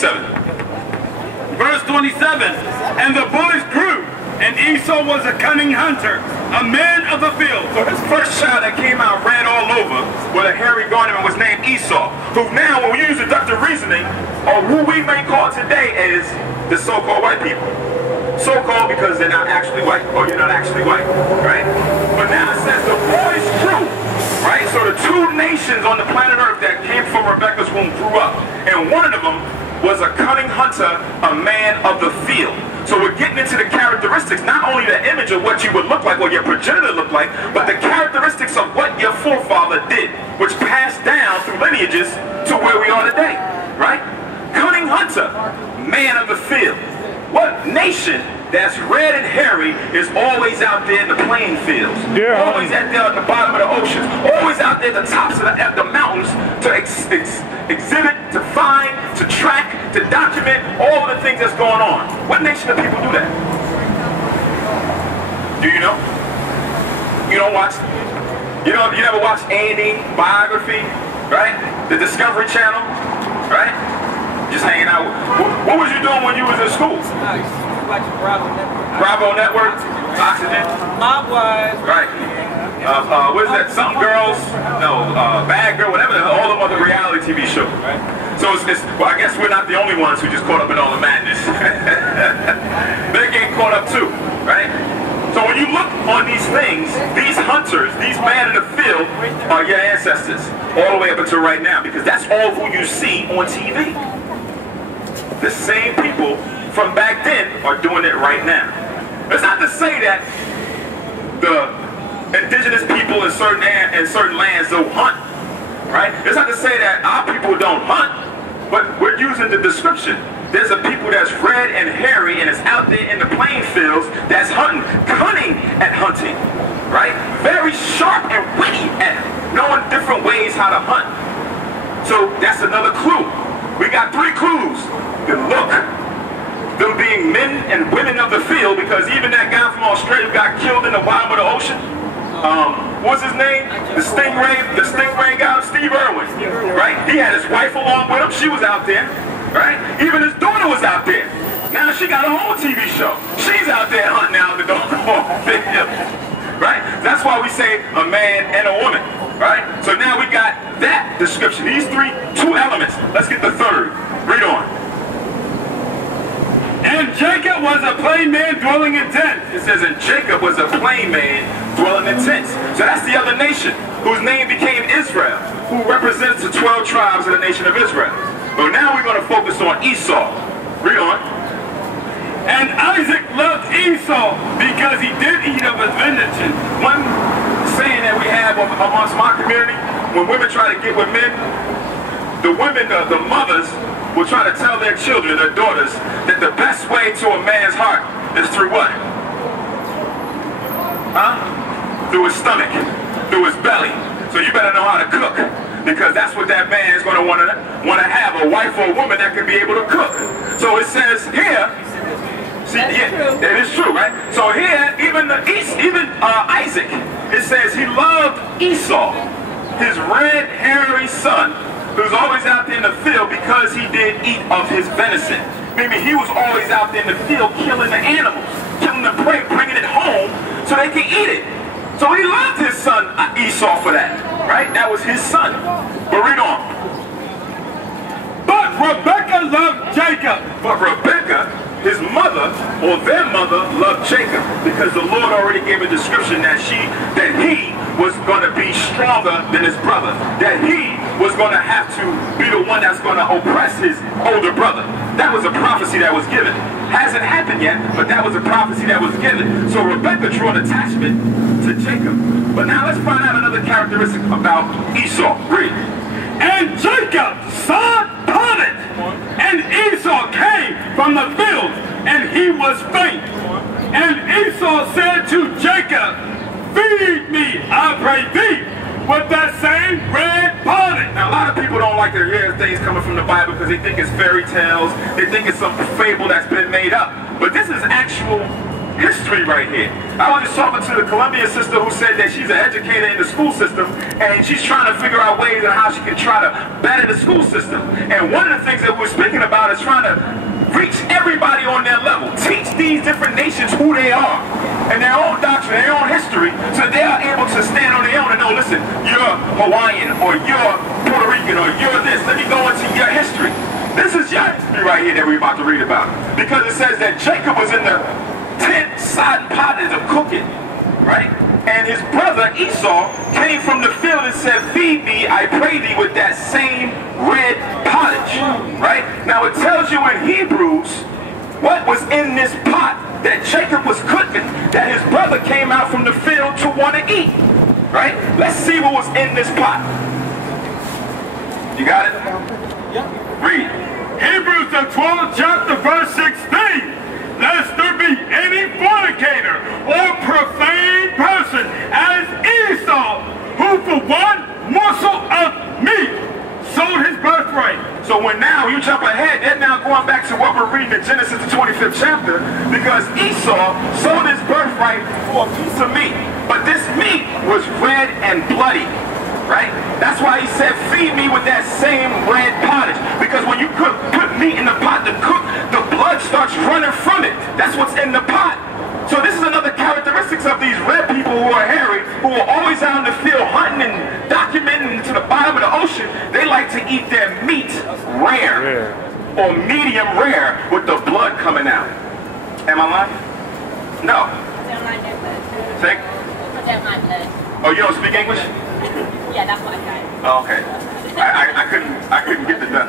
27. Verse 27, and the boys grew, and Esau was a cunning hunter, a man of the field. So his first child that came out red all over with a hairy garment was named Esau, who now, when we use deductive reasoning, or who we may call today as the so-called white people. So-called because they're not actually white, or you're not actually white, right? But now it says the boys grew, right? So the two nations on the planet Earth that came from Rebecca's womb grew up, and one of them was a cunning hunter, a man of the field. So we're getting into the characteristics, not only the image of what you would look like, or your progenitor looked like, but the characteristics of what your forefather did, which passed down through lineages to where we are today, right? Cunning hunter, man of the field. What nation that's red and hairy is always out there in the plain fields? Yeah. Always out there at the bottom of the oceans. Always out there at the tops of the mountains to exhibit, to find, to track, to document all of the things that's going on. What nation of people do that? Do you know? You don't watch? You never watch A&E biography, right? The Discovery Channel, right? Just hanging out. What was you doing when you was in school? Nice. Watching Bravo Network. Bravo Network? Oxygen? Mob-wise. Right. What is that? Something Girls? No, Bad Girl, whatever. All the other reality TV shows. Right. So well, I guess we're not the only ones who just caught up in all the madness. They're getting caught up too, right? So when you look on these things, these hunters, these men in the field are your ancestors, all the way up until right now, because that's all who you see on TV. The same people from back then are doing it right now. It's not to say that the indigenous people in certain lands don't hunt, right? It's not to say that our people don't hunt, but we're using the description. There's a people that's red and hairy and is out there in the plain fields that's hunting, cunning at hunting, right? Very sharp and witty at knowing different ways how to hunt. So that's another clue. We got 3 clues. The look, them being men and women of the field, because even that guy from Australia got killed in the bottom of the ocean. What's his name? The Stingray guy, Steve Irwin, right? He had his wife along with him. She was out there, right? Even his daughter was out there. Now she got her own TV show. She's out there hunting out in the doggone field, right? That's why we say a man and a woman, right? So now we got that description. These 2 elements. Let's get the third. Read on. And Jacob was a plain man dwelling in tents. It says, and Jacob was a plain man dwelling in tents. So that's the other nation, whose name became Israel, who represents the 12 tribes of the nation of Israel. But now we're going to focus on Esau. Read on. And Isaac loved Esau because he did eat of his venison. One saying that we have amongst my community, when women try to get with men, the women, the mothers, will try to tell their children, their daughters, that the best way to a man's heart is through what? Huh? Through his stomach, through his belly. So you better know how to cook, because that's what that man is going to want to have, a wife or a woman that can be able to cook. So it says here, see, yeah, it is true, right? So here, even Isaac, it says he loved Esau, his red, hairy son, who's always out there in the field because he did eat of his venison. Meaning he was always out there in the field killing the animals, killing the prey, bringing it home so they can eat it. So he loved his son Esau for that, right? That was his son. But read on. But Rebekah loved Jacob. But Rebekah, his mother, or their mother, loved Jacob, because the Lord already gave a description that he was going to be stronger than his brother, that he was going to have to be the one that's going to oppress his older brother. That was a prophecy that was given. Hasn't happened yet, but that was a prophecy that was given. So Rebekah drew an attachment to Jacob. But now let's find out another characteristic about Esau. Read. And Jacob saw Pilate, and Esau came from the field, and he was faint. And Esau said to Jacob, feed me, I pray thee, with that same red pottage. Now a lot of people don't like to hear things coming from the Bible because they think it's fairy tales, they think it's some fable that's been made up. But this is actual history right here. I was just talking to the Colombian sister who said that she's an educator in the school system and she's trying to figure out ways on how she can try to better the school system. And one of the things that we're speaking about is trying to reach everybody on their level. Teach these different nations who they are and their own doctrine, their own history, so they are able to stand on their own and know, listen, you're Hawaiian or you're Puerto Rican or you're this. Let me go into your history. This is your history right here that we're about to read about. Because it says that Jacob was in the tent side potted of cooking, right? And his brother Esau came from the field and said, feed me, I pray thee, with that same red pottage, right? Now it tells you in Hebrews what was in this pot that Jacob was cooking, that his brother came out from the field to want to eat, right? Let's see what was in this pot. You got it? Yep. Read. Hebrews the 12th chapter verse 16. Lest there be any fornicator or profane person as Esau, who for one morsel of meat sold his birthright. So when now you jump ahead, they're now going back to what we're reading in Genesis the 25th chapter, because Esau sold his birthright for a piece of meat. But this meat was red and bloody, right? That's why he said, feed me with that same red pottage. Because when you put meat in the pot to cook, the blood starts running from it. That's what's in the pot. So this is another characteristics of these red people who are hairy, who are always out in the field hunting and documenting to the bottom of the ocean. They like to eat their meat rare or medium rare with the blood coming out. Am I lying? No. Say? Oh, you don't speak English? Yeah, that's what I got. Oh, okay. I couldn't get it done.